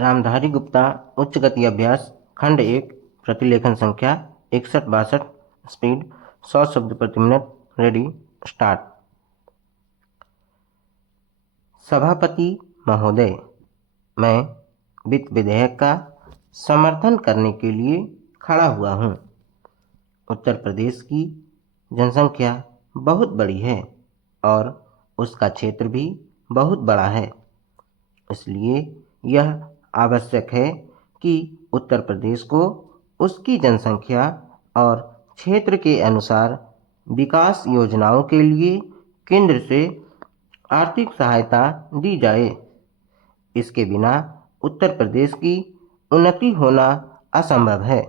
रामधारी गुप्ता उच्च गति अभ्यास खंड 1 प्रतिलेखन संख्या 6162 स्पीड 100 शब्द प्रति मिनट। Ready start. सभापति महोदय, मैं वित्त विधेयक का समर्थन करने के लिए खड़ा हुआ हूँ। उत्तर प्रदेश की जनसंख्या बहुत बड़ी है और उसका क्षेत्र भी बहुत बड़ा है, इसलिए यह आवश्यक है कि उत्तर प्रदेश को उसकी जनसंख्या और क्षेत्र के अनुसार विकास योजनाओं के लिए केंद्र से आर्थिक सहायता दी जाए। इसके बिना उत्तर प्रदेश की उन्नति होना असंभव है।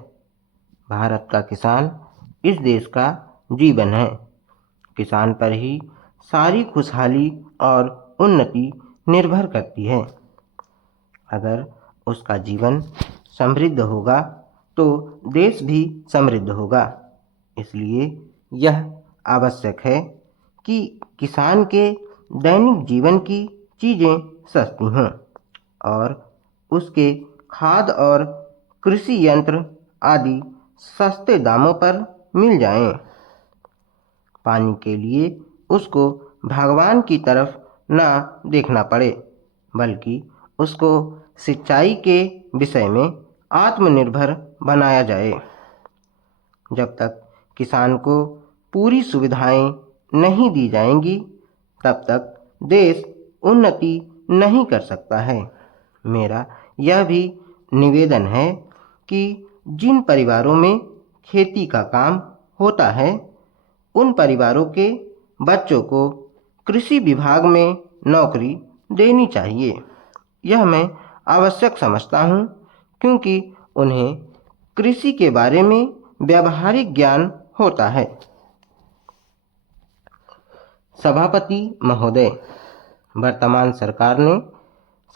भारत का किसान इस देश का जीवन है। किसान पर ही सारी खुशहाली और उन्नति निर्भर करती है। अगर उसका जीवन समृद्ध होगा तो देश भी समृद्ध होगा। इसलिए यह आवश्यक है कि किसान के दैनिक जीवन की चीज़ें सस्ती हों और उसके खाद और कृषि यंत्र आदि सस्ते दामों पर मिल जाएं। पानी के लिए उसको भगवान की तरफ ना देखना पड़े, बल्कि उसको सिंचाई के विषय में आत्मनिर्भर बनाया जाए। जब तक किसान को पूरी सुविधाएं नहीं दी जाएंगी, तब तक देश उन्नति नहीं कर सकता है। मेरा यह भी निवेदन है कि जिन परिवारों में खेती का काम होता है, उन परिवारों के बच्चों को कृषि विभाग में नौकरी देनी चाहिए। यह मैं आवश्यक समझता हूँ, क्योंकि उन्हें कृषि के बारे में व्यावहारिक ज्ञान होता है। सभापति महोदय, वर्तमान सरकार ने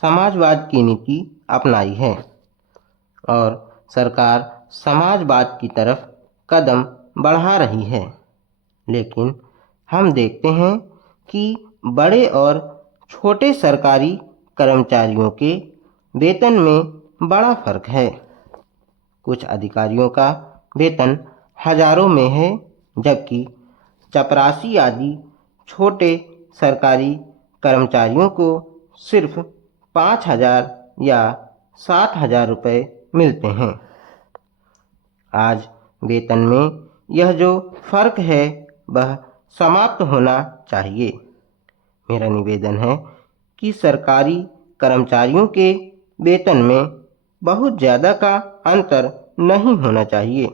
समाजवाद की नीति अपनाई है और सरकार समाजवाद की तरफ कदम बढ़ा रही है, लेकिन हम देखते हैं कि बड़े और छोटे सरकारी कर्मचारियों के वेतन में बड़ा फर्क है। कुछ अधिकारियों का वेतन हजारों में है, जबकि चपरासी आदि छोटे सरकारी कर्मचारियों को सिर्फ 5,000 या 7,000 रुपये मिलते हैं। आज वेतन में यह जो फर्क है वह समाप्त होना चाहिए। मेरा निवेदन है कि सरकारी कर्मचारियों के वेतन में बहुत ज़्यादा का अंतर नहीं होना चाहिए।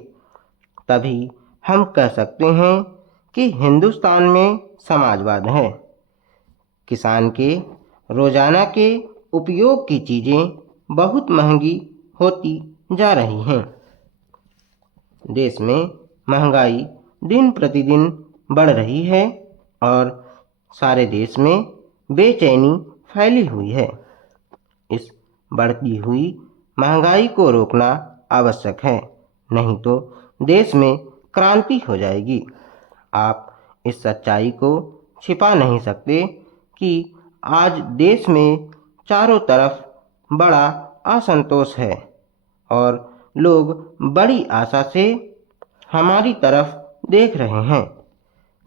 तभी हम कह सकते हैं कि हिंदुस्तान में समाजवाद है। किसान के रोज़ाना के उपयोग की चीज़ें बहुत महंगी होती जा रही हैं। देश में महंगाई दिन प्रतिदिन बढ़ रही है और सारे देश में बेचैनी फैली हुई है। इस बढ़ती हुई महंगाई को रोकना आवश्यक है, नहीं तो देश में क्रांति हो जाएगी। आप इस सच्चाई को छिपा नहीं सकते कि आज देश में चारों तरफ बड़ा असंतोष है और लोग बड़ी आशा से हमारी तरफ देख रहे हैं,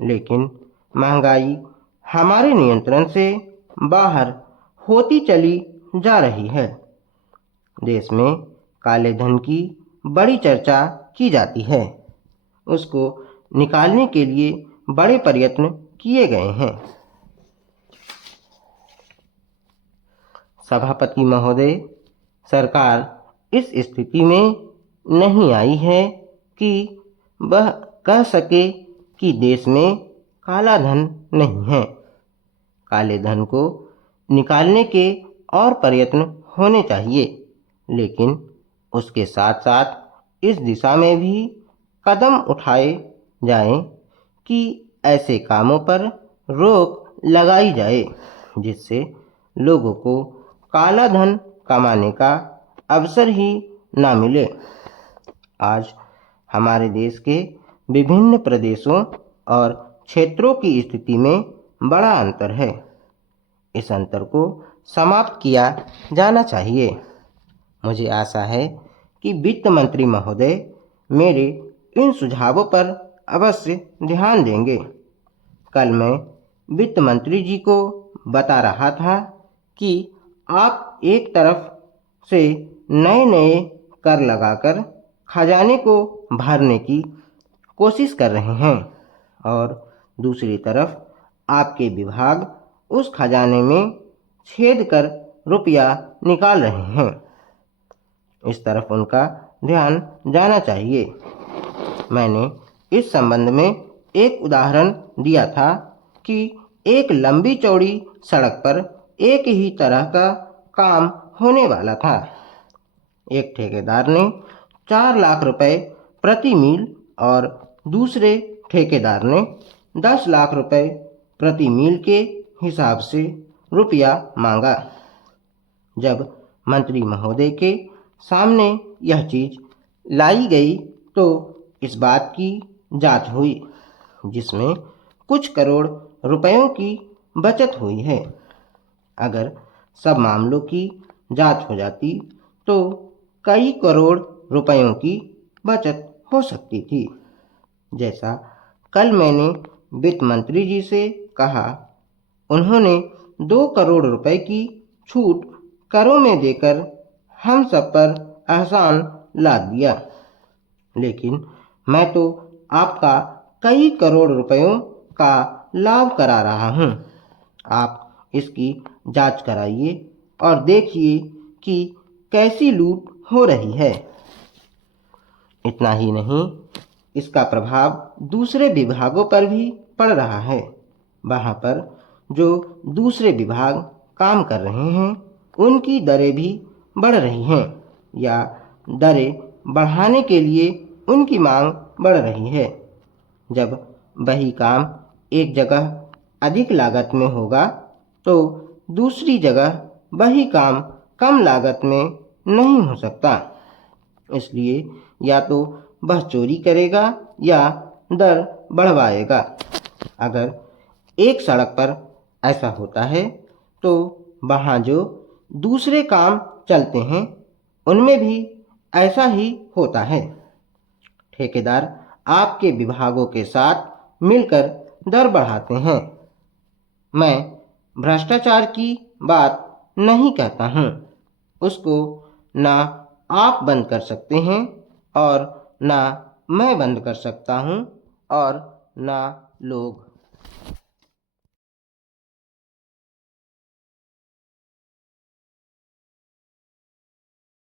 लेकिन महंगाई हमारे नियंत्रण से बाहर होती चली जा रही है। देश में काले धन की बड़ी चर्चा की जाती है। उसको निकालने के लिए बड़े प्रयत्न किए गए हैं। सभापति महोदय, सरकार इस स्थिति में नहीं आई है कि वह कह सके कि देश में काला धन नहीं है। काले धन को निकालने के और प्रयत्न होने चाहिए, लेकिन उसके साथ साथ इस दिशा में भी कदम उठाए जाएं कि ऐसे कामों पर रोक लगाई जाए जिससे लोगों को काला धन कमाने का अवसर ही ना मिले। आज हमारे देश के विभिन्न प्रदेशों और क्षेत्रों की स्थिति में बड़ा अंतर है। इस अंतर को समाप्त किया जाना चाहिए। मुझे आशा है कि वित्त मंत्री महोदय मेरे इन सुझावों पर अवश्य ध्यान देंगे। कल मैं वित्त मंत्री जी को बता रहा था कि आप एक तरफ से नए नए कर लगाकर खजाने को भरने की कोशिश कर रहे हैं और दूसरी तरफ आपके विभाग उस खजाने में छेद कर रुपया निकाल रहे हैं। इस तरफ उनका ध्यान जाना चाहिए। मैंने इस संबंध में एक उदाहरण दिया था कि एक लंबी चौड़ी सड़क पर एक ही तरह का काम होने वाला था। एक ठेकेदार ने 4 लाख रुपए प्रति मील और दूसरे ठेकेदार ने 10 लाख रुपए प्रति मील के हिसाब से रुपया मांगा। जब मंत्री महोदय के सामने यह चीज लाई गई तो इस बात की जांच हुई जिसमें कुछ करोड़ रुपयों की बचत हुई है। अगर सब मामलों की जांच हो जाती तो कई करोड़ रुपयों की बचत हो सकती थी। जैसा कल मैंने वित्त मंत्री जी से कहा, उन्होंने 2 करोड़ रुपए की छूट करों में देकर हम सब पर एहसान लाद दिया। लेकिन मैं तो आपका कई करोड़ रुपयों का लाभ करा रहा हूँ। आप इसकी जांच कराइए और देखिए कि कैसी लूट हो रही है। इतना ही नहीं, इसका प्रभाव दूसरे विभागों पर भी पड़ रहा है। वहाँ पर जो दूसरे विभाग काम कर रहे हैं उनकी दरें भी बढ़ रही हैं या दरें बढ़ाने के लिए उनकी मांग बढ़ रही है। जब वही काम एक जगह अधिक लागत में होगा तो दूसरी जगह वही काम कम लागत में नहीं हो सकता। इसलिए या तो वह चोरी करेगा या दर बढ़वाएगा। अगर एक सड़क पर ऐसा होता है तो वहाँ जो दूसरे काम चलते हैं उनमें भी ऐसा ही होता है। ठेकेदार आपके विभागों के साथ मिलकर दर बढ़ाते हैं। मैं भ्रष्टाचार की बात नहीं कहता हूँ, उसको ना आप बंद कर सकते हैं और ना मैं बंद कर सकता हूँ और ना लोग।